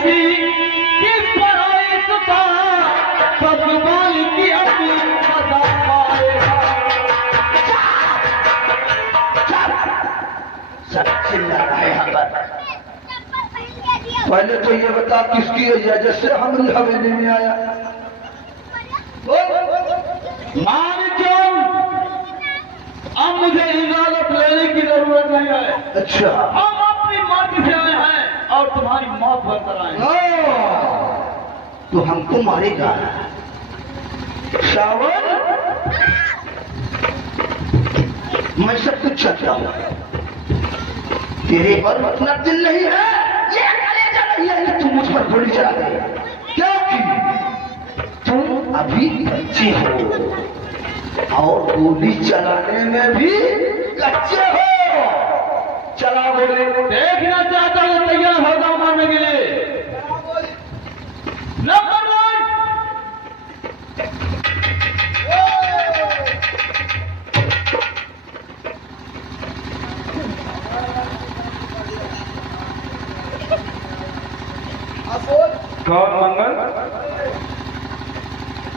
किसी की पढ़ाई सुबह सजमाल की अपनी मजा पाएगा। सब चिल्ला रहा है यहाँ पर। पहले तो ये बता किसकी इजाजत से हम हवेली में आया? मालिकम, अब मुझे इजाजत लेने की जरूरत नहीं है। अच्छा, हम अपनी मर्जी से आए हैं और तुम्हारी मौत बनकर आए हैं। तो हमको मारेगा श्रावण? मैं सब कुछ चाहता हूँ, तेरे पर अपना दिल नहीं है, ये कलेजा नहीं है, ये तुम मुझ पर गोली चला दे। क्योंकि तुम अभी बच्चे हो और गोली चलाने में भी कच्चे हो। चला गोली। देखना चाहता हूँ तैयार होगा मारने के लिए। नंबर 1 कौन मंगल?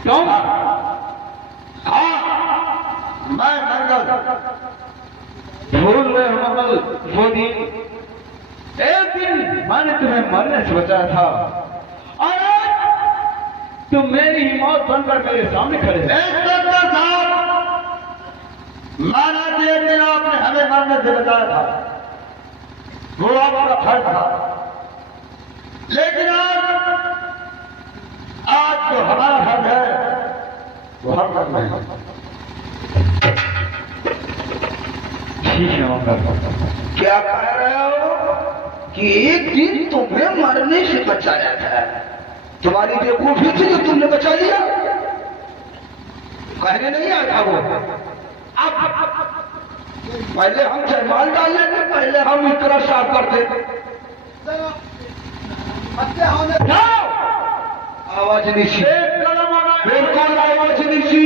कौन? हाँ, मैं मंगल। भूल रहे हो मंगल, वो दिन एक दिन मैंने तुम्हें मरने से बचाया था और आज तुम मेरी ही मौत बनकर मेरे सामने खड़े हो। इंस्पेक्टर साहब, माना दिए दिन आपने हमें मरने से बचाया था, वो आपका फर्ज था, लेकिन आज तो हमारा फर्ज है, वो हम कर रहे हैं। ठीक है मंगल। क्या कह रहे हो कि एक दिन तुम्हें मरने से बचाया था? तुम्हारी बेवकूफी थी जो तुमने बचा लिया? कहने नहीं आया था वो। अब पहले हम जयमाल डाल लेंगे, पहले हम इकरा साफ कर देंगे। आवाज नीचे, बिल्कुल आवाज नीचे,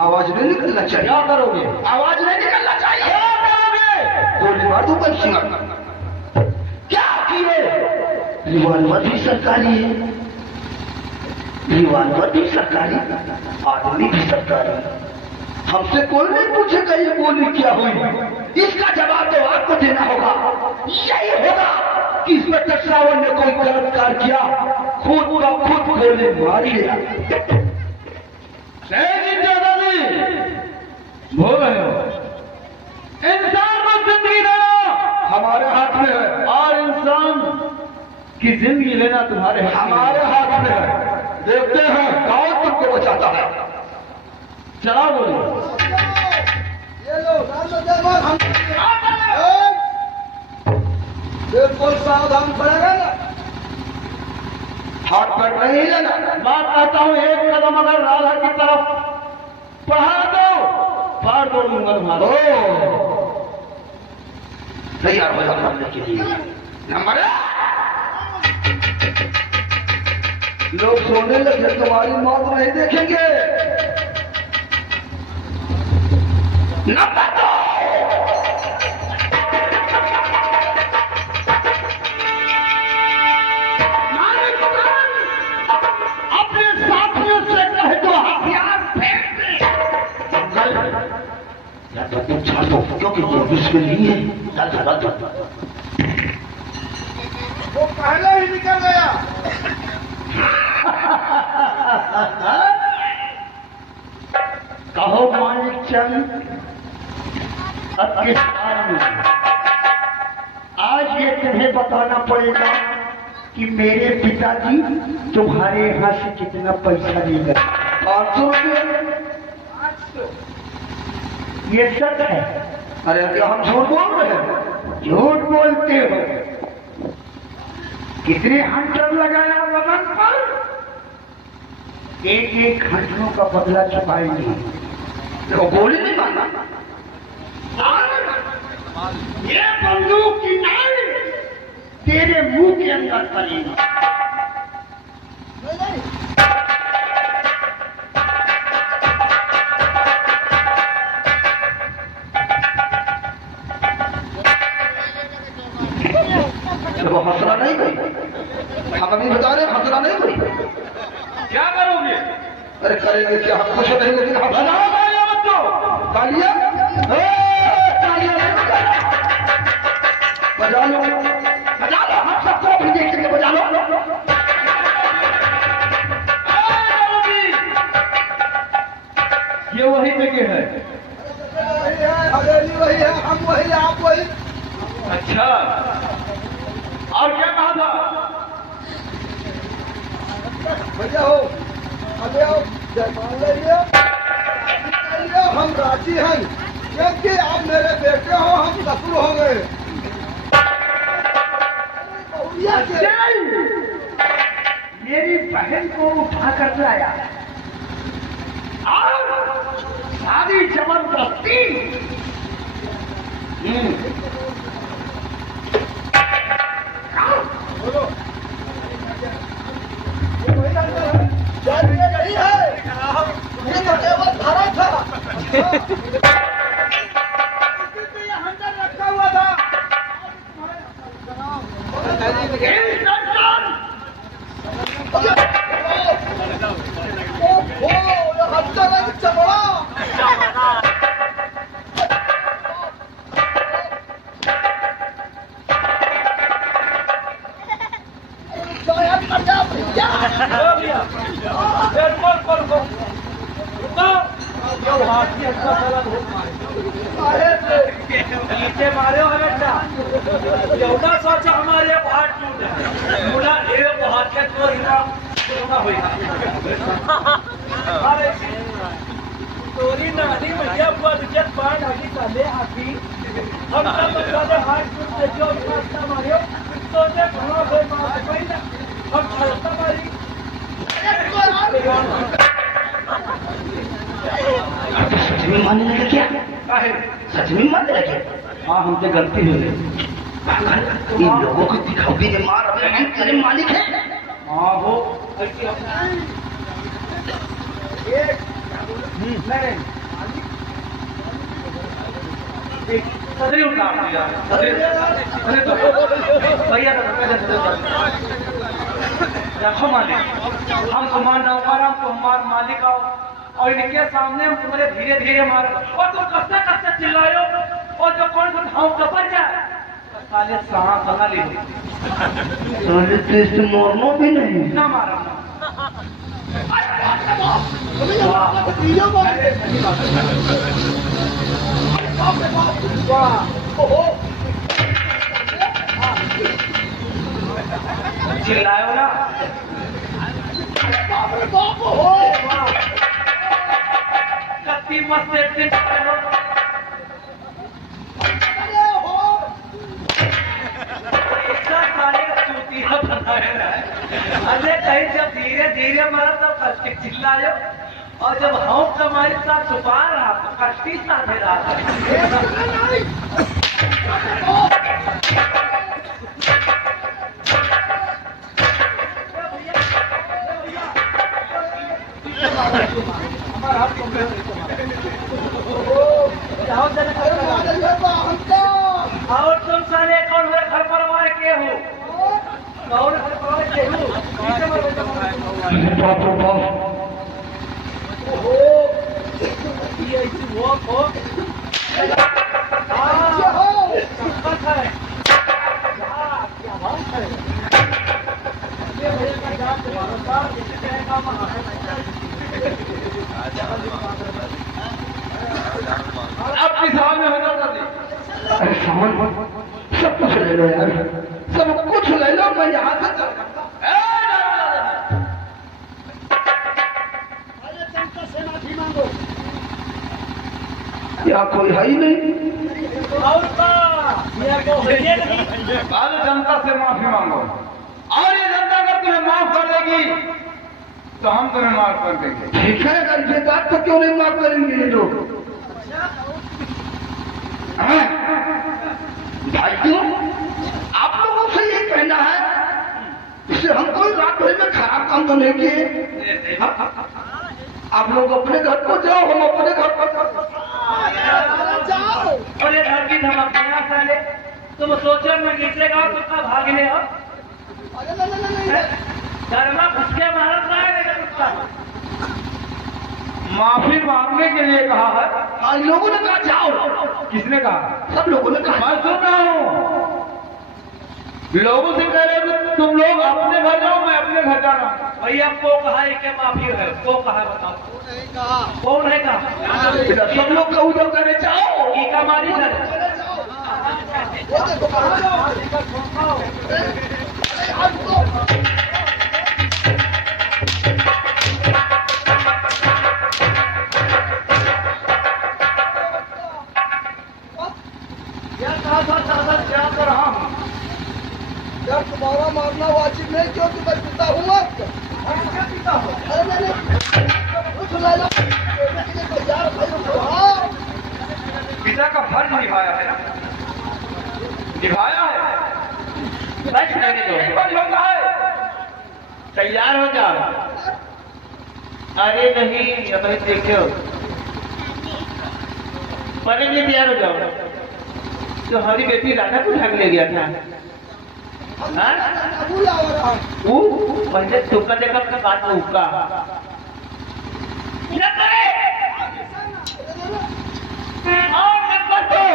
आवाज नहीं निकलना चाहिए। क्या करोगे? आवाज नहीं निकलना चाहिए। गोली मार दो बंसिंगा। क्या किए? रिवॉल्वर भी सरकारी है, रिवॉल्वर भी सरकारी, आदमी भी सरकारी। हमसे कोई नहीं पूछेगा ये गोली क्या हुई। इसका जवाब तो आपको देना होगा। यही होगा कि इंस्पेक्टर श्रावण ने कोई गलत कार्य किया, खुद का खुद गोली मार लिया। बोल रहे हो इंसान को जिंदगी देना हमारे हाथ में है, और इंसान की जिंदगी लेना तुम्हारे हाथ में है। हमारे हाथ में है। देखते हैं कौन तुमको बचाता है। चला बोली। बिल्कुल सावधान पड़ेगा ना, हाथ पर नहीं लेना। मैं कहता हूँ एक कदम अगर राधा की तरफ बढ़ा दो, फाड़ दो मंगल मारो। तैयार हो जाओ मरने के लिए। नंबर लोग सोने लगे, तुम्हारी मौत नहीं देखेंगे। नंबर 2 अपने साथियों से कह दो हथियार फेंक दे। या तो तुम छाड़ दो, क्योंकि वो इसके लिए वो पहले ही निकल गया। कहो मानिक चंद, अब किस हाल में? आज ये तुम्हें बताना पड़ेगा कि मेरे पिताजी तुम्हारे यहाँ से कितना पैसा ले गए। 500 रुपये। ये सच है। अरे क्या हम झूठ बोल रहे हैं? झूठ बोलते हो। कितने हंटर लगाया वतन पर? एक एक हंटरों का बदला चुकाएंगे। देखो गोली नहीं मारना। ये बंदूक की नाल तेरे मुंह के अंदर पड़ेगी। देखो हंसना नहीं गई। हम अभी बता रहे हंसना नहीं कोई। क्या करोगे? अरे करेंगे क्या, हम कुछ नहीं, लेकिन हम बजाओ तालियां बच्चों। तालियां तालियां बजा लो, बजा लो, हम सबको अपनी देख के बजा लो। ये वही जगह है। वही है, हवेली वही है, हम वही, आप वही। अच्छा, और क्या कहा था? भैया हो, अरे हो, जयमान लीजिए, हम राजी हैं, क्योंकि आप मेरे बेटे हो, हम ससुर हो गए। मेरी बहन को उठा कर लाया और सारी जबरदस्ती बोलो, ये नहीं है, ये तो केवल धरा था। अंदर रखा हुआ था। चमड़ा नीचे मारे हो बेटा, एवढा सोचा हमारे हाथ टूट मुला एक हाथ के तो हिला होईना। अरे तोरी नानी भैया बुआ विजत पान आगे चाले आकी हम सब बच्चे हाथ टूट के जो रास्ता मारे तो ने घणो कोई मार पहले हम छलता मारी। सच में मानने लगे क्या? सच में मानने लगे? हाँ, हमसे गलती हो गई। इन लोगों को दिखावटी ने मार, अपने हम तेरे मालिक हैं। हाँ हो। सदरी उतार दिया अरे तो भैया देखो मालिक, हम तुम्हारा नौकर, हम तुम्हारा मालिक आओ और इनके सामने हम तुम्हारे धीरे धीरे मारो और तुम कसते कसते चिल्लायो और जो कौन सा घाव कपड़ जाए साले सहा सहा ले तो मोरनो भी नहीं ना मारो चिल्लायो ना। कत्ती मस्त एक अरे कहीं जब धीरे धीरे मारा तब कष्टी चिल्लायो और जब हम कमाई साथ छुपा रहा तो कष्टी साथ रहा और तुम सारे कौन मेरे घर परिवार के हो और घर परिवार के हो ये ऐसी वो हो संकट है क्या बात है ये भैया का जान भरोसा जिससे कहेगा अब किस हाल में होना चाहिए? अरे सामान सब कुछ ले लो यार, सब कुछ ले लो, मैं यहाँ से चल सकता हूँ। या कोई है ही नहीं। और ये को है नहीं आज जनता से माफी मांगो और ये जनता अगर तुम्हें माफ कर देगी तो हम तुम्हें माफ कर देंगे। ठीक है, अगर ये बात तो क्यों नहीं माफ करेंगे ये लोग? हाँ? भाइयों, आप लोगों से ये कहना है, इससे हम कोई रात भर में खराब काम तो नहीं किए। आप लोग अपने घर को जाओ, हम अपने घर पर जाओ। और ये घर की धमकियां साले तुम सोचो मैं नीचे गाँव तो भागने हो अरे नहीं घर में घुस के मारत रहा है लेकिन उसका माफी मांगने के लिए कहा है। आज लोगों ने कहा जाओ, किसने कहा? सब लोगों ने कहा। मैं सुन रहा हूँ, लोगों से कह रहे हो तुम लोग अपने घर जाओ, मैं अपने घर जाना। भैया को कहा है कि माफी है, को कहा बताओ, नहीं कहा। कौन है कहा? बेटा सब लोग कहू जब करे जाओ। की कमारी सर चले जाओ। वो देखो कहाँ जाओ? अरे आज तो क्या कहा था दादा, क्या कर रहा हूँ? यार तुम्हारा मारना वाजिब नहीं क्योंकि मैं पिता हूँ आपका। अरे नहीं कुछ ला लो। यार भाई पिता का फर्ज निभाया है ना, निभाया है। बस लगे दो, फर्ज होता है। तैयार हो जाओ। अरे नहीं, अभी देखो, पहले भी तैयार हो जाओ। तो हमारी बेटी राधा को उठा के ले गया था। हाँ? बुला रहा है। वो पहले तुक्का देखा अपना बात में हुक्का। क्या करे? और नंबर दो।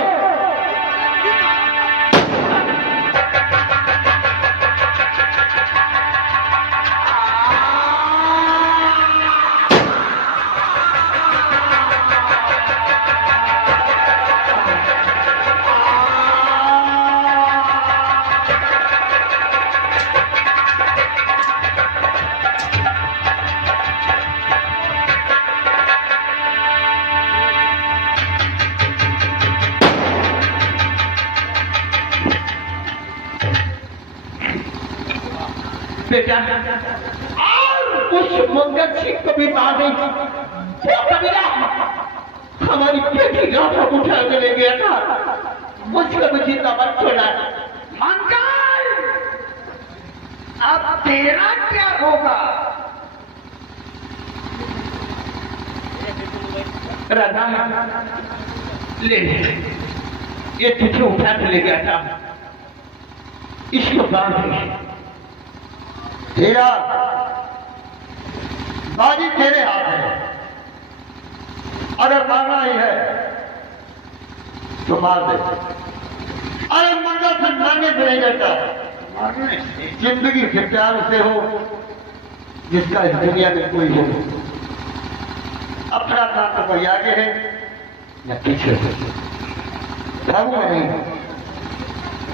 बेटा और उस मंगल सिंह को भी मार दें। वो कबीला हमारी बेटी राधा को उठा के ले गया था, मुझको भी जिंदा मत छोड़ा। मंगल, अब तेरा क्या होगा? राधा ले ये तुझे उठा के ले गया था, इसको बांध दे। तेरा बाजी तेरे हाथ है, अगर मारना ही है तो मार दे। अरे मंगल से मारने से नहीं जाता, मारने से जिंदगी से प्यार से हो जिसका इस दुनिया में कोई हो। अपना काम तो कोई आगे है या पीछे है, भागो नहीं,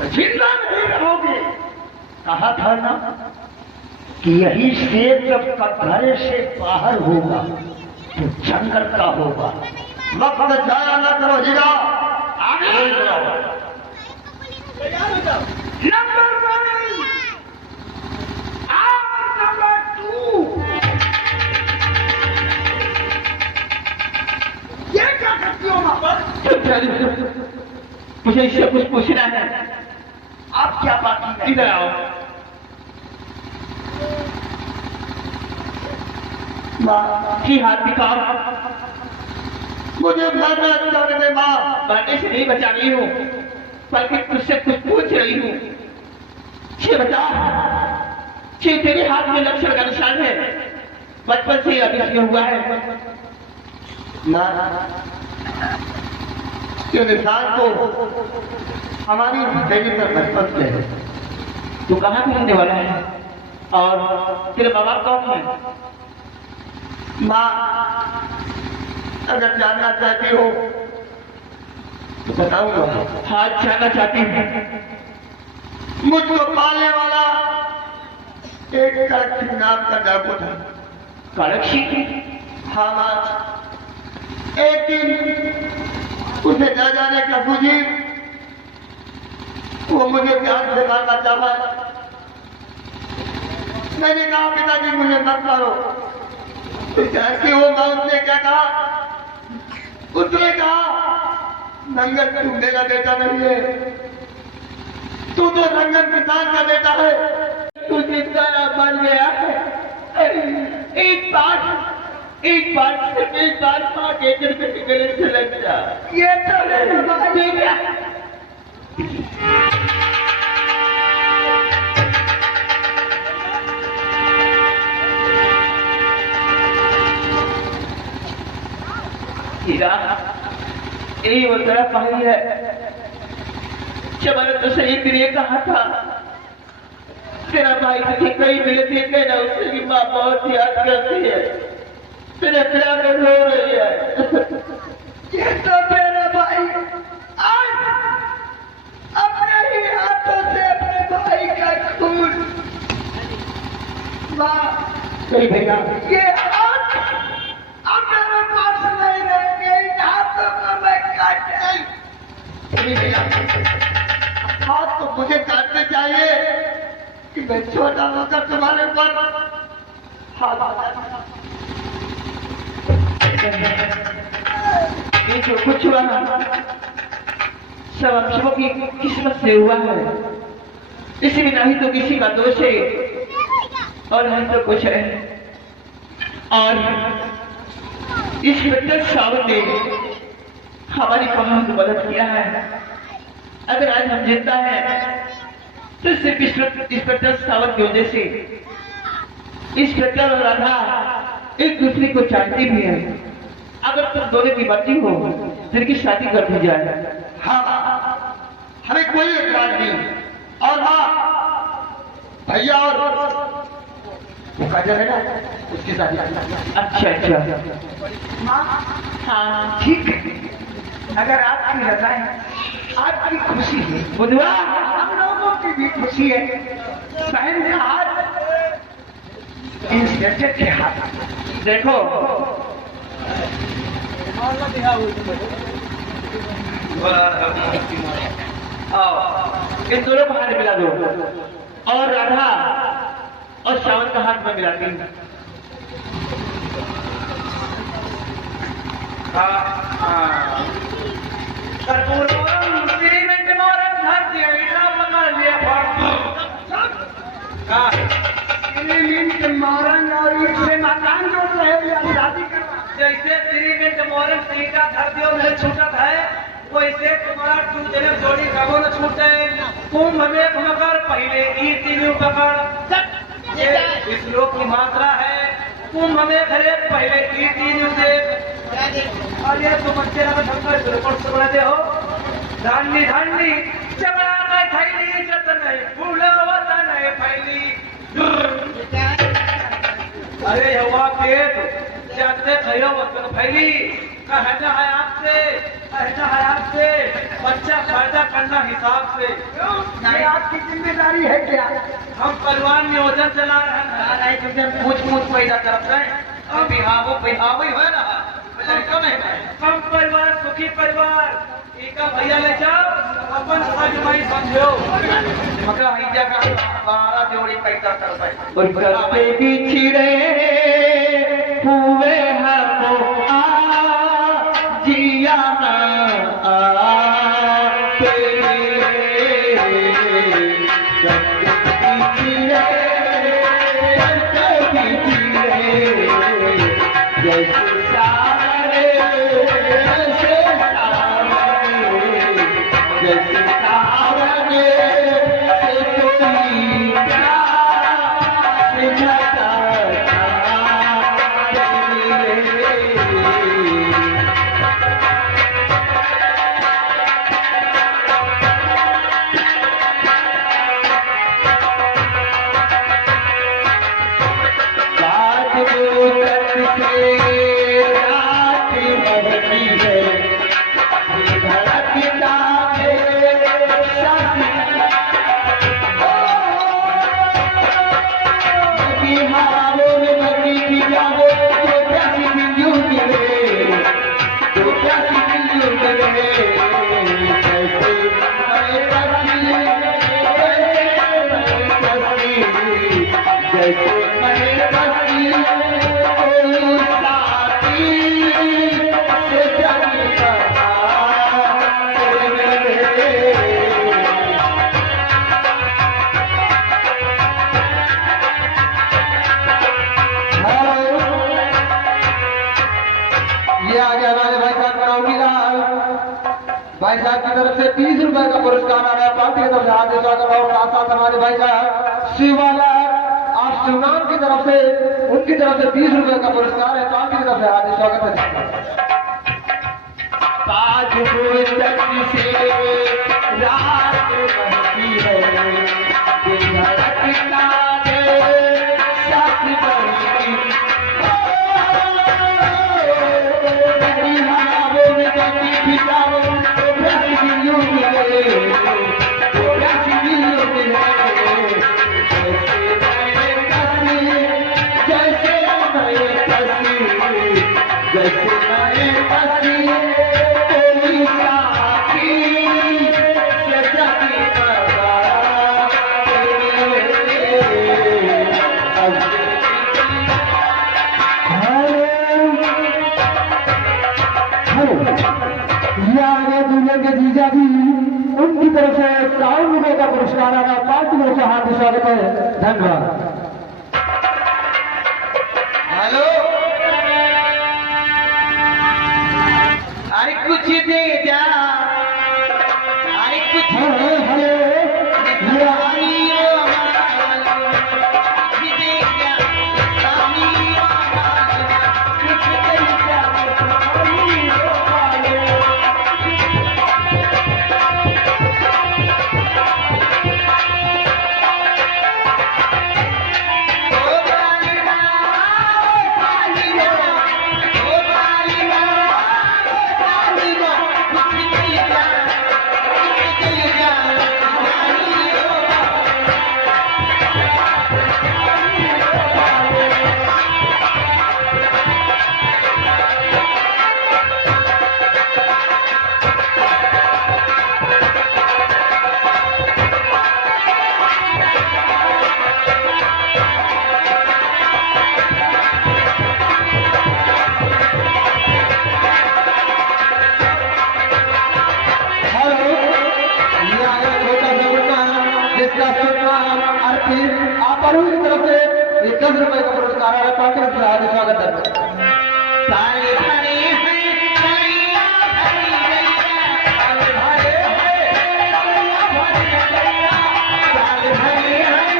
जिंदा नहीं रहोगे। कहा था ना कि यही शेर जब कटघरे से बाहर होगा तो जंगल का होगा। वक्त जाया न करो, जीरा आगे हो जाओ। तैयार हो जाओ। नंबर 1 और नंबर 2 ये क्या करती हो? मुझे इससे कुछ पूछना है। आप क्या बाकी है? इधर आओ। माँ की हाथ दिखाओ। मुझे मारना चाहने में माँ मरने से नहीं बचा रही हूँ, बल्कि तुझसे कुछ पूछ रही हूँ। ये बता, ये तेरे हाथ में लक्षण का निशान है, बचपन से अभी ये हुआ है। ना ये निशान तो हमारी देवी पर बचपन से है। तू कहाँ पे रहने वाला है और तेरे बाबा कौन है? माँ अगर जानना चाहती हो तो बताऊंगा। हाथ जाना चाहती हूँ। मुझको पालने वाला एक कड़क नाम का डाकू था। कड़क्षी? हाँ माँ, एक दिन उसे न जाने का सूझी, वो मुझे जान से मारना चाहा। मैंने कहा पिताजी मुझे मत मारो। कि वो माँ उसने क्या कहा? उसने कहा नंगन तू मेरा बेटा नहीं है, तू तो नंगन किसान का बेटा है। तू जिंदा मर गया है। एक बार सिर्फ एक बार माँ के गले से लग जा। ये तो नहीं है। यही वो तेरा भाई है। जब मैंने तुझसे एक दिन ये कहा था तेरा भाई तुझे कहीं मिले थे कहना उससे कि माँ बहुत याद करती है, तेरे प्यार में रो रही है। ये तो मेरा भाई आज अपने ही हाथों से अपने भाई का खून नहीं भैया, ये हाथ अब मेरे पास नहीं रहेंगे, इन हाथों को मैं काट नहीं भैया, हाथ तो मुझे काटने चाहिए कि मैं छोटा होकर तुम्हारे ऊपर हाथ बढ़ाऊं। ये जो कुछ हुआ ना सब हम सबों की किस्मत से हुआ है। इसमें नहीं तो किसी का दोष है और नहीं तो कुछ है। और इस इंस्पेक्टर साहब ने हमारी बहुत मदद किया है। अगर आज हम जिंदा हैं तो सिर्फ इंस्पेक्टर साहब की वजह से। इंस्पेक्टर और राधा एक दूसरे को जानती भी है। अगर तुम दोनों की मर्जी हो तो इनकी शादी कर दी जाए। हाँ, हमें कोई एतराज नहीं। और हाँ भैया और वो काजल है ना उसकी शादी। अच्छा अच्छा, हाँ ठीक है, अगर आपकी रजा है, आपकी खुशी है, बुधवा हम लोगों की भी खुशी है। बहन का हाथ इंस्पेक्टर के हाथ। देखो इन दोनों को हाथ मिला दो और राधा और श्रावण का हाथ में मिलाती हूँ। कर्पूरम श्रीमंत मोरन धरती ईटा पकड़ लिया मिनट मारन और इससे मकान जोड़ रहे या शादी करवा। जैसे श्रीमंत मोरन ईटा धरतियों में छूटत है वैसे तुम्हारा तुम जने जोड़ी कबो न छूटे। कुंभ में मकर पहले ई तीनों पकड़, ये इस श्लोक की मात्रा है। कुंभ में खरे पहले ई तीनों से। और ये तुम अच्छे लगे शंकर रिपोर्ट से बनाते हो। धांडी धांडी चबड़ा का थैली जत नहीं फूला वता नहीं फैली। अरे हवा पेट जाते खयो वतन फैली। कहना है आपसे, कहना है आपसे, बच्चा पैदा करना हिसाब से। ये आपकी जिम्मेदारी है क्या? हम परिवार नियोजन चला रहे हैं। पूछ पैदा तरफ से बिहावो बिहावो ही है ना, कम है। कम परिवार सुखी परिवार। एक भैया ले जाओ अपन सजमाई समझो। मगर हिजा का 12 जोड़ी पैदा कर पाए। और करते बिछड़े हुए हम जिया भाई साहब की तरफ से 30 रुपए का पुरस्कार आ रहा है। पार्टी की तरफ से हार्दिक स्वागत और साथ साथ हमारे भाई साहब शिववाला आप शिवनाम की तरफ से उनकी तरफ से 30 रुपए का पुरस्कार है। पार्टी की तरफ से हार्दिक स्वागत है। आज वो तक से रात बहती है, दिल धड़कता है, सांस बहती है। नदी हवाओं में बहती फिजाओं, प्यासी दिलों में है, प्यासी दिलों में है। जैसे मैं फंसी, जैसे मैं फंसी, कोई साथी सजनी बता दूल्हे के जीजा भी उनकी तरफ से 100 रुपए का पुरस्कार आना, 5 लोगों का हार्दिक स्वागत है। धन्यवाद। हेलो, अरे कुछ दे जा, अरे कुछ हेलो आप की तरफ से 10 रुपए का पुरस्कार है। पार्टी का हार्दिक स्वागत है। साले भरे हैं गैया भरी गैया, साले भरे हैं गैया भरी गैया, साले भरे हैं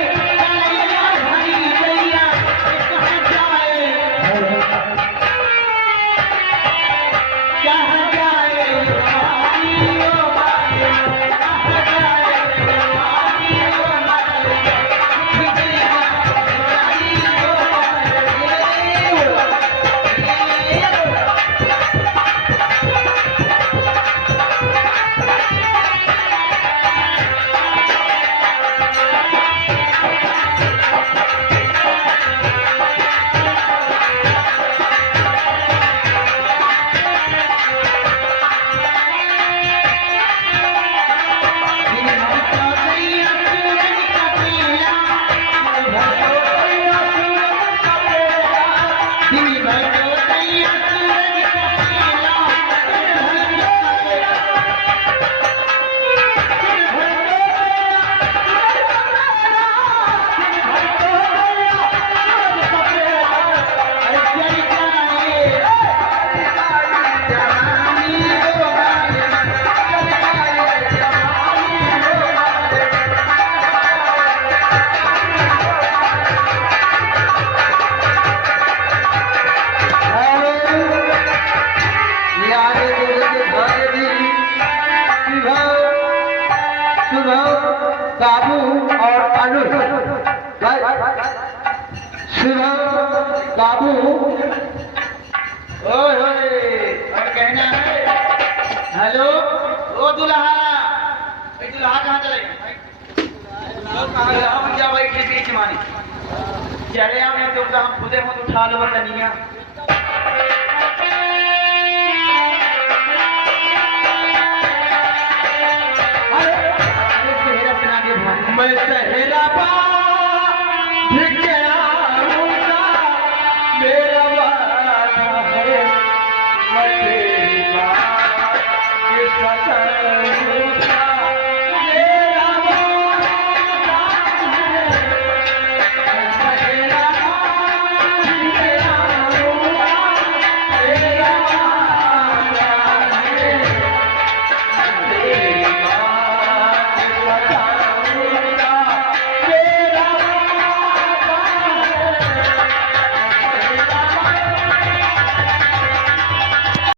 गैया भरी गैया, कहाँ जाए वाली ओ वाली, कहाँ जाए वाली ओ वाली, बाबू और अनुज शिवम बाबू ओए और कहना है हेलो ओ दुल्हा, भाई दुल्हा कहाँ चले गए? क्या भाई के बीच मानी चले आओ, नहीं तो हम खुदे मत उठा लो बनिया। मैं सहरा